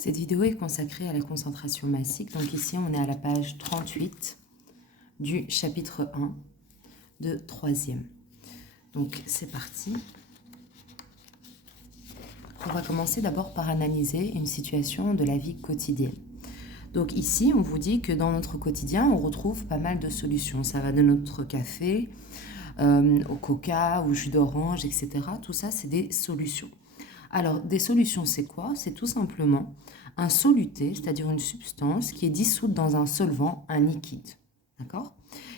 Cette vidéo est consacrée à la concentration massique. Donc ici, on est à la page 38 du chapitre 1 de 3e. Donc c'est parti. On va commencer d'abord par analyser une situation de la vie quotidienne. Donc ici, on vous dit que dans notre quotidien, on retrouve pas mal de solutions. Ça va de notre café, au coca, au jus d'orange, etc. Tout ça, c'est des solutions. Alors, des solutions, c'est quoi? C'est tout simplement un soluté, c'est-à-dire une substance qui est dissoute dans un solvant, un liquide. D'accord?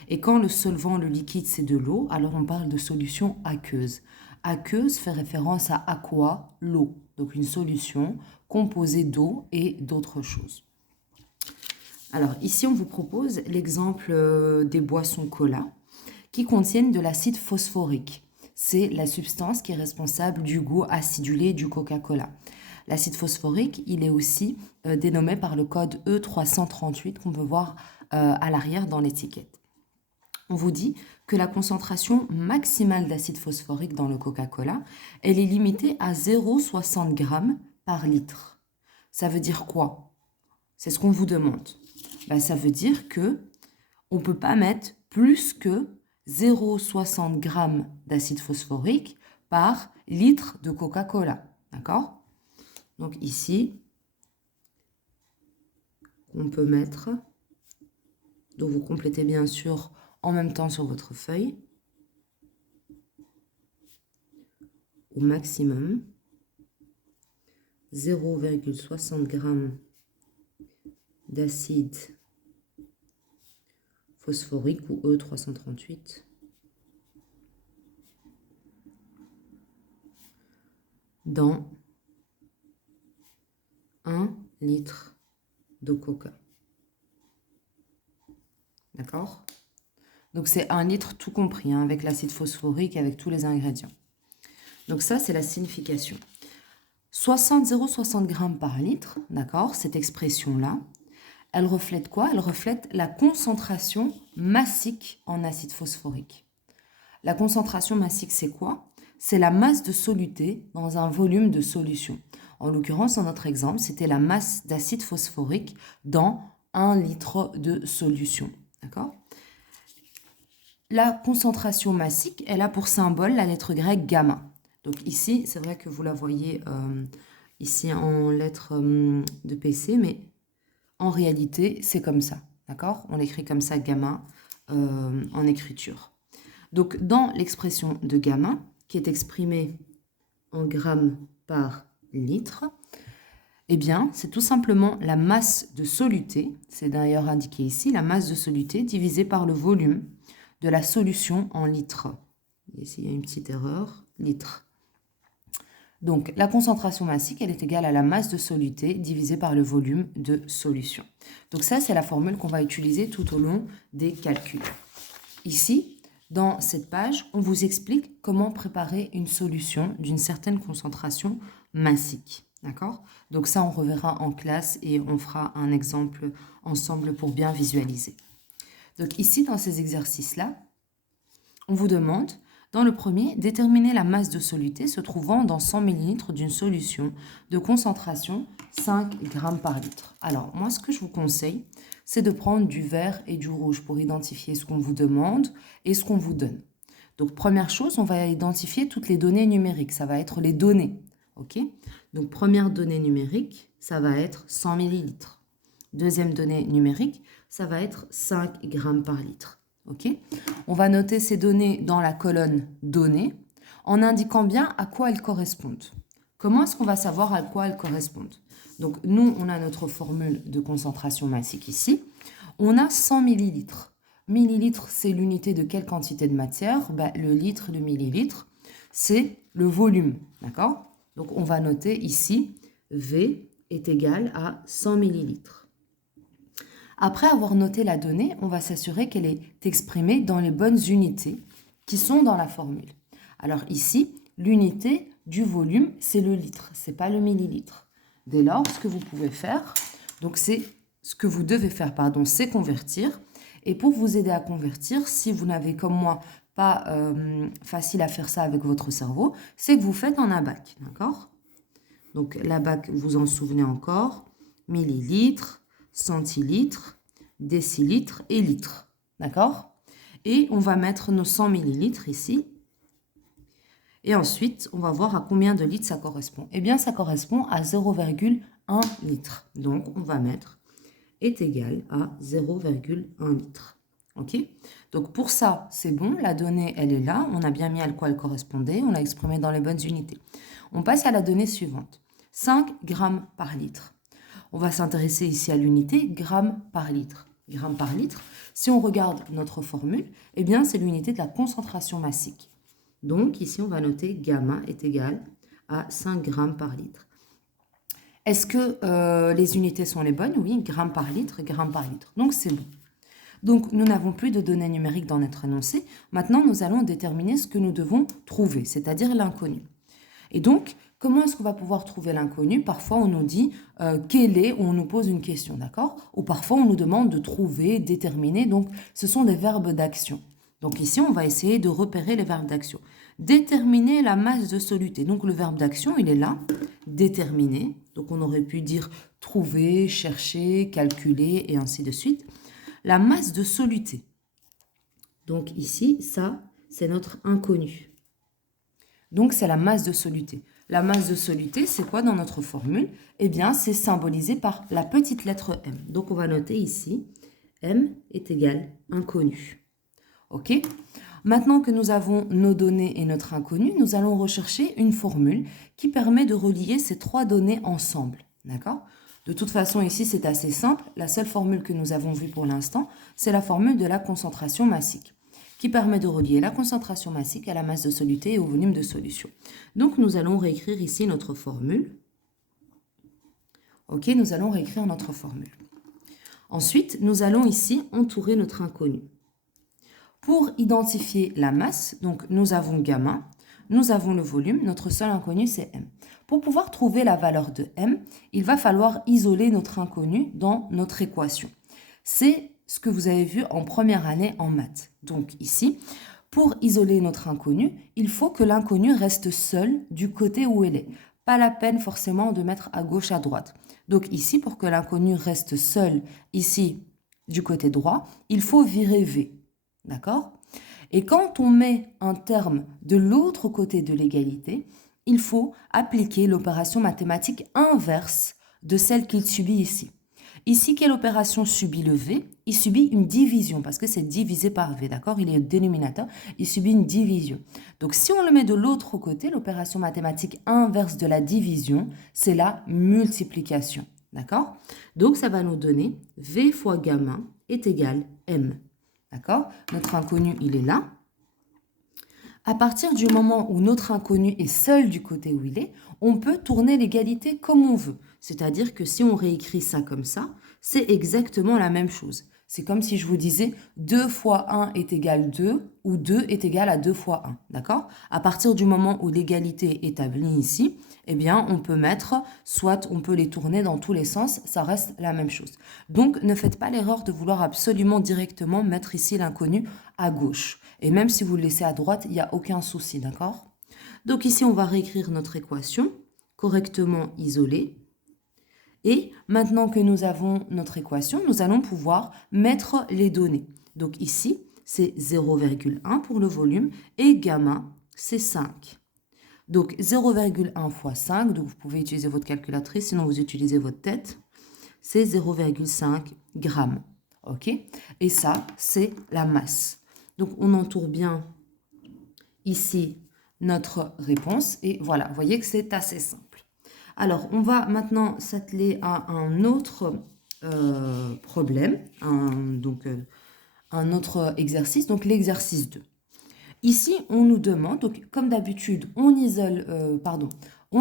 Et quand le solvant, le liquide, c'est de l'eau, alors on parle de solution aqueuse. Aqueuse fait référence à aqua, l'eau. Donc une solution composée d'eau et d'autres choses. Alors ici, on vous propose l'exemple des boissons cola qui contiennent de l'acide phosphorique. C'est la substance qui est responsable du goût acidulé du Coca-Cola. L'acide phosphorique, il est aussi dénommé par le code E338 qu'on peut voir à l'arrière dans l'étiquette. On vous dit que la concentration maximale d'acide phosphorique dans le Coca-Cola, elle est limitée à 0,60 g par litre. Ça veut dire quoi? C'est ce qu'on vous demande. Ça veut dire que on ne peut pas mettre plus que 0,60 g d'acide phosphorique par litre de Coca-Cola. D'accord? Donc ici, on peut mettre, donc vous complétez bien sûr en même temps sur votre feuille, au maximum 0,60 g d'acide phosphorique ou E338 dans 1 litre de coca. D'accord? Donc c'est 1 litre tout compris, hein, avec l'acide phosphorique, avec tous les ingrédients. Donc ça, c'est la signification. 0,60 g par litre, d'accord, cette expression-là, elle reflète quoi? Elle reflète la concentration massique en acide phosphorique. La concentration massique, c'est quoi? C'est la masse de soluté dans un volume de solution. En l'occurrence, dans notre exemple, c'était la masse d'acide phosphorique dans 1 litre de solution. D'accord? La concentration massique, elle a pour symbole la lettre grecque gamma. Donc ici, c'est vrai que vous la voyez ici en lettres de PC, mais en réalité, c'est comme ça. D'accord? On l'écrit comme ça, gamma, en écriture. Donc, dans l'expression de gamma, qui est exprimée en grammes par litre, eh bien, c'est tout simplement la masse de soluté, c'est d'ailleurs indiqué ici, la masse de soluté divisée par le volume de la solution en litres. Ici, il y a une petite erreur, litres. Donc, la concentration massique, elle est égale à la masse de soluté divisée par le volume de solution. Donc ça, c'est la formule qu'on va utiliser tout au long des calculs. Ici, dans cette page, on vous explique comment préparer une solution d'une certaine concentration massique. D'accord? Donc ça, on reverra en classe et on fera un exemple ensemble pour bien visualiser. Donc ici, dans ces exercices-là, on vous demande, dans le premier, déterminer la masse de soluté se trouvant dans 100 ml d'une solution de concentration 5 g par litre. Alors, moi, ce que je vous conseille, c'est de prendre du vert et du rouge pour identifier ce qu'on vous demande et ce qu'on vous donne. Donc, première chose, on va identifier toutes les données numériques. Ça va être les données. OK? Donc, première donnée numérique, ça va être 100 ml. Deuxième donnée numérique, ça va être 5 g par litre. OK? On va noter ces données dans la colonne données en indiquant bien à quoi elles correspondent. Comment est-ce qu'on va savoir à quoi elles correspondent? Donc, nous, on a notre formule de concentration massique ici. On a 100 millilitres. Millilitres, c'est l'unité de quelle quantité de matière? Le litre de millilitre, c'est le volume. D'accord? Donc, on va noter ici, V est égal à 100 millilitres. Après avoir noté la donnée, on va s'assurer qu'elle est exprimée dans les bonnes unités qui sont dans la formule. Alors ici, l'unité du volume, c'est le litre, ce n'est pas le millilitre. Dès lors, ce que vous pouvez faire, donc c'est ce que vous devez faire, pardon, c'est convertir. Et pour vous aider à convertir, si vous n'avez comme moi pas facile à faire ça avec votre cerveau, c'est que vous faites en ABAC, d'accord? Donc l'ABAC, vous en souvenez encore, millilitres, centilitres, décilitres et litres. D'accord? Et on va mettre nos 100 millilitres ici. Et ensuite, on va voir à combien de litres ça correspond. Eh bien, ça correspond à 0,1 litre. Donc, on va mettre est égal à 0,1 litre. OK? Donc, pour ça, c'est bon. La donnée, elle est là. On a bien mis à quoi elle correspondait. On l'a exprimé dans les bonnes unités. On passe à la donnée suivante. 5 grammes par litre. On va s'intéresser ici à l'unité grammes par litre. Grammes par litre, si on regarde notre formule, eh bien, c'est l'unité de la concentration massique. Donc, ici, on va noter gamma est égal à 5 grammes par litre. Est-ce que les unités sont les bonnes? Oui, grammes par litre, grammes par litre. Donc, c'est bon. Donc, nous n'avons plus de données numériques dans notre énoncé. Maintenant, nous allons déterminer ce que nous devons trouver, c'est-à-dire l'inconnu. Et donc, comment est-ce qu'on va pouvoir trouver l'inconnu? Parfois, on nous dit quel est, ou on nous pose une question, d'accord? Ou parfois, on nous demande de trouver, déterminer. Donc, ce sont des verbes d'action. Donc ici, on va essayer de repérer les verbes d'action. Déterminer la masse de soluté. Donc le verbe d'action, il est là. Déterminer. Donc on aurait pu dire trouver, chercher, calculer et ainsi de suite. La masse de soluté. Donc ici, ça, c'est notre inconnu. Donc c'est la masse de soluté. La masse de soluté, c'est quoi dans notre formule? Eh bien, c'est symbolisé par la petite lettre M. Donc on va noter ici, M est égal inconnu. OK? Maintenant que nous avons nos données et notre inconnu, nous allons rechercher une formule qui permet de relier ces trois données ensemble. D'accord? De toute façon, ici, c'est assez simple. La seule formule que nous avons vue pour l'instant, c'est la formule de la concentration massique, qui permet de relier la concentration massique à la masse de soluté et au volume de solution. Donc, nous allons réécrire ici notre formule. OK, nous allons réécrire notre formule. Ensuite, nous allons ici entourer notre inconnu. Pour identifier la masse, donc nous avons gamma, nous avons le volume, notre seul inconnu c'est M. Pour pouvoir trouver la valeur de M, il va falloir isoler notre inconnu dans notre équation. C'est ce que vous avez vu en première année en maths. Donc ici, pour isoler notre inconnu, il faut que l'inconnu reste seul du côté où elle est. Pas la peine forcément de mettre à gauche, à droite. Donc ici, pour que l'inconnu reste seul ici du côté droit, il faut virer V. D'accord? Et quand on met un terme de l'autre côté de l'égalité, il faut appliquer l'opération mathématique inverse de celle qu'il subit ici. Ici, quelle opération subit le V? Il subit une division parce que c'est divisé par V, d'accord? Il est le dénominateur, il subit une division. Donc, si on le met de l'autre côté, l'opération mathématique inverse de la division, c'est la multiplication, d'accord? Donc, ça va nous donner V fois gamma est égal M. D'accord? Notre inconnu, il est là. À partir du moment où notre inconnu est seul du côté où il est, on peut tourner l'égalité comme on veut. C'est-à-dire que si on réécrit ça comme ça, c'est exactement la même chose. C'est comme si je vous disais 2 fois 1 est égal 2 ou 2 est égal à 2 fois 1. D'accord? À partir du moment où l'égalité est établie ici, eh bien, on peut mettre, soit on peut les tourner dans tous les sens, ça reste la même chose. Donc, ne faites pas l'erreur de vouloir absolument directement mettre ici l'inconnu à gauche. Et même si vous le laissez à droite, il n'y a aucun souci, d'accord? Donc ici, on va réécrire notre équation correctement isolée. Et maintenant que nous avons notre équation, nous allons pouvoir mettre les données. Donc ici, c'est 0,1 pour le volume et gamma, c'est 5. Donc 0,1 fois 5, donc vous pouvez utiliser votre calculatrice, sinon vous utilisez votre tête, c'est 0,5 grammes. OK? Et ça, c'est la masse. Donc on entoure bien ici notre réponse et voilà, vous voyez que c'est assez simple. Alors, on va maintenant s'atteler à un autre problème, un autre exercice, donc l'exercice 2. Ici, on nous demande, donc comme d'habitude, on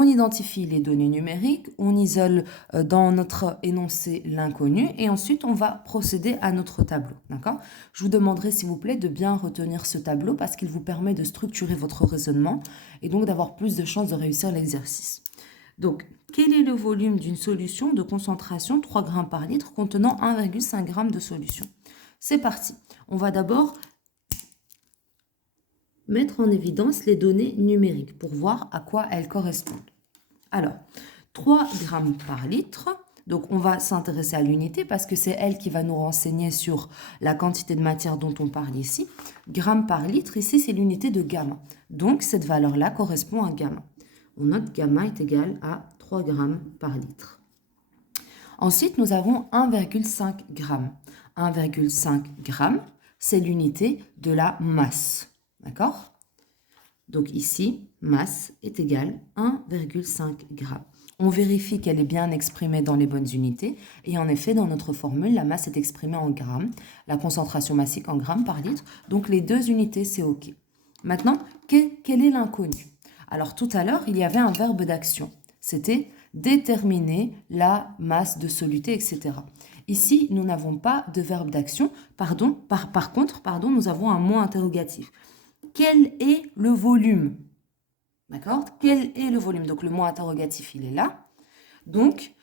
identifie les données numériques, on isole dans notre énoncé l'inconnu et ensuite on va procéder à notre tableau. D'accord? Je vous demanderai s'il vous plaît de bien retenir ce tableau parce qu'il vous permet de structurer votre raisonnement et donc d'avoir plus de chances de réussir l'exercice. Donc, quel est le volume d'une solution de concentration 3 grammes par litre contenant 1,5 g de solution? C'est parti. On va d'abord mettre en évidence les données numériques pour voir à quoi elles correspondent. Alors, 3 grammes par litre, Donc, on va s'intéresser à l'unité parce que c'est elle qui va nous renseigner sur la quantité de matière dont on parle ici. Grammes par litre, ici, c'est l'unité de gamma. Donc, cette valeur-là correspond à gamma. On note gamma est égal à 3 grammes par litre. Ensuite, nous avons 1,5 g. 1,5 g, c'est l'unité de la masse. D'accord? Donc ici, masse est égale à 1,5 g. On vérifie qu'elle est bien exprimée dans les bonnes unités. Et en effet, dans notre formule, la masse est exprimée en grammes, la concentration massique en grammes par litre. Donc les deux unités, c'est OK. Maintenant, quel est l'inconnu? Alors tout à l'heure, il y avait un verbe d'action. C'était déterminer la masse de soluté, etc. Ici, nous n'avons pas de verbe d'action. Par contre, nous avons un mot interrogatif. Quel est le volume? D'accord? Quel est le volume? Donc, le mot interrogatif, il est là. Donc,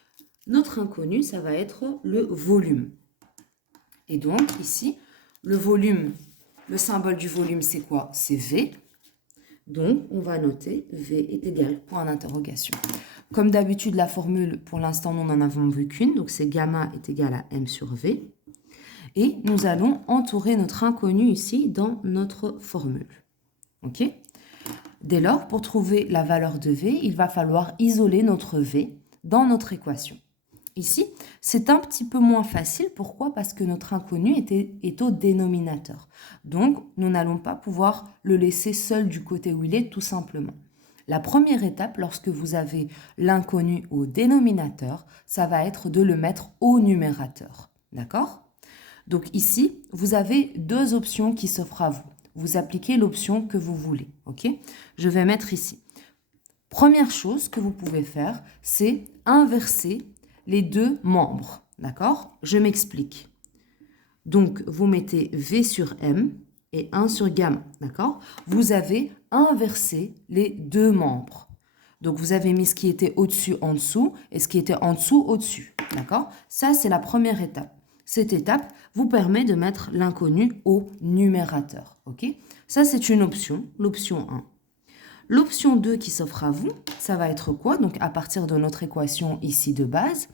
notre inconnu, ça va être le volume. Et donc, ici, le volume, le symbole du volume, c'est quoi? C'est V. Donc, on va noter V est égal point d'interrogation. Comme d'habitude, la formule, pour l'instant, nous n'en avons vu qu'une. Donc, c'est gamma est égal à M sur V. Et nous allons entourer notre inconnu ici dans notre formule. OK? Dès lors, pour trouver la valeur de V, il va falloir isoler notre V dans notre équation. Ici, c'est un petit peu moins facile. Pourquoi? Parce que notre inconnu est au dénominateur. Donc, nous n'allons pas pouvoir le laisser seul du côté où il est, tout simplement. La première étape, lorsque vous avez l'inconnu au dénominateur, ça va être de le mettre au numérateur. D'accord? Donc ici, vous avez deux options qui s'offrent à vous. Vous appliquez l'option que vous voulez. Ok? Je vais mettre ici. Première chose que vous pouvez faire, c'est inverser les deux membres. D'accord? Je m'explique. Donc, vous mettez V sur M et 1 sur gamma. D'accord? Vous avez inversé les deux membres. Donc, vous avez mis ce qui était au-dessus en dessous et ce qui était en dessous au-dessus. D'accord? Ça, c'est la première étape. Cette étape vous permet de mettre l'inconnu au numérateur. Ok? Ça, c'est une option, l'option 1. L'option 2 qui s'offre à vous, ça va être quoi? Donc, à partir de notre équation ici de base.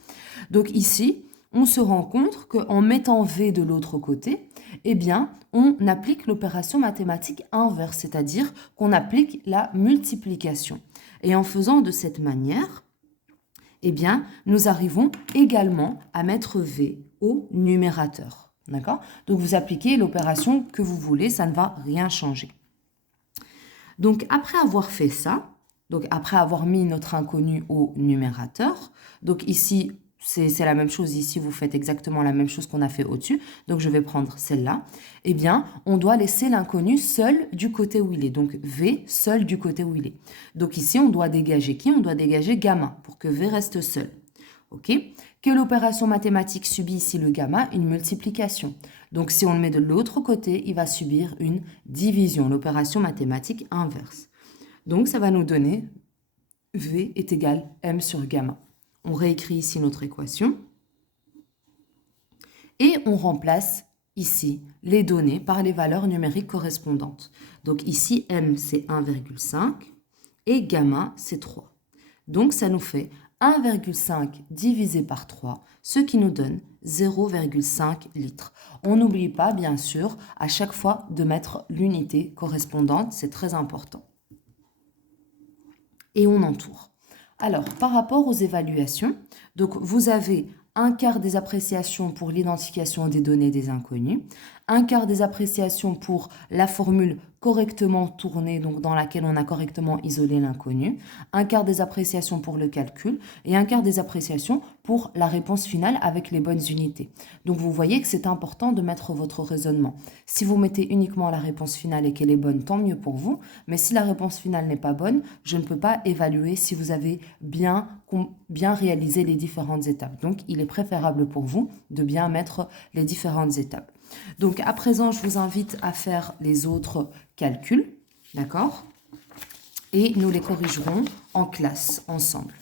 Donc, ici, on se rend compte qu'en mettant V de l'autre côté, eh bien, on applique l'opération mathématique inverse, c'est-à-dire qu'on applique la multiplication. Et en faisant de cette manière, eh bien, nous arrivons également à mettre V au numérateur. D'accord? Donc, vous appliquez l'opération que vous voulez, ça ne va rien changer. Donc, après avoir fait ça, donc après avoir mis notre inconnu au numérateur, donc ici, c'est la même chose. Ici, vous faites exactement la même chose qu'on a fait au-dessus. Donc, je vais prendre celle-là. Eh bien, on doit laisser l'inconnu seul du côté où il est. Donc, V seul du côté où il est. Donc, ici, on doit dégager qui? On doit dégager gamma pour que V reste seul. OK? Quelle opération mathématique subit ici le gamma? Une multiplication. Donc, si on le met de l'autre côté, il va subir une division, l'opération mathématique inverse. Donc, ça va nous donner V est égal M sur gamma. On réécrit ici notre équation et on remplace ici les données par les valeurs numériques correspondantes. Donc ici, M, c'est 1,5 et gamma, c'est 3. Donc ça nous fait 1,5 divisé par 3, ce qui nous donne 0,5 litres. On n'oublie pas, bien sûr, à chaque fois de mettre l'unité correspondante, c'est très important. Et on entoure. Alors, par rapport aux évaluations, donc vous avez un quart des appréciations pour l'identification des données des inconnus, un quart des appréciations pour la formule correctement tournée, donc dans laquelle on a correctement isolé l'inconnu, un quart des appréciations pour le calcul et un quart des appréciations pour la réponse finale avec les bonnes unités. Donc vous voyez que c'est important de mettre votre raisonnement. Si vous mettez uniquement la réponse finale et qu'elle est bonne, tant mieux pour vous, mais si la réponse finale n'est pas bonne, je ne peux pas évaluer si vous avez bien réalisé les différentes étapes. Donc il est préférable pour vous de bien mettre les différentes étapes. Donc à présent, je vous invite à faire les autres calculs, d'accord? Et nous les corrigerons en classe ensemble.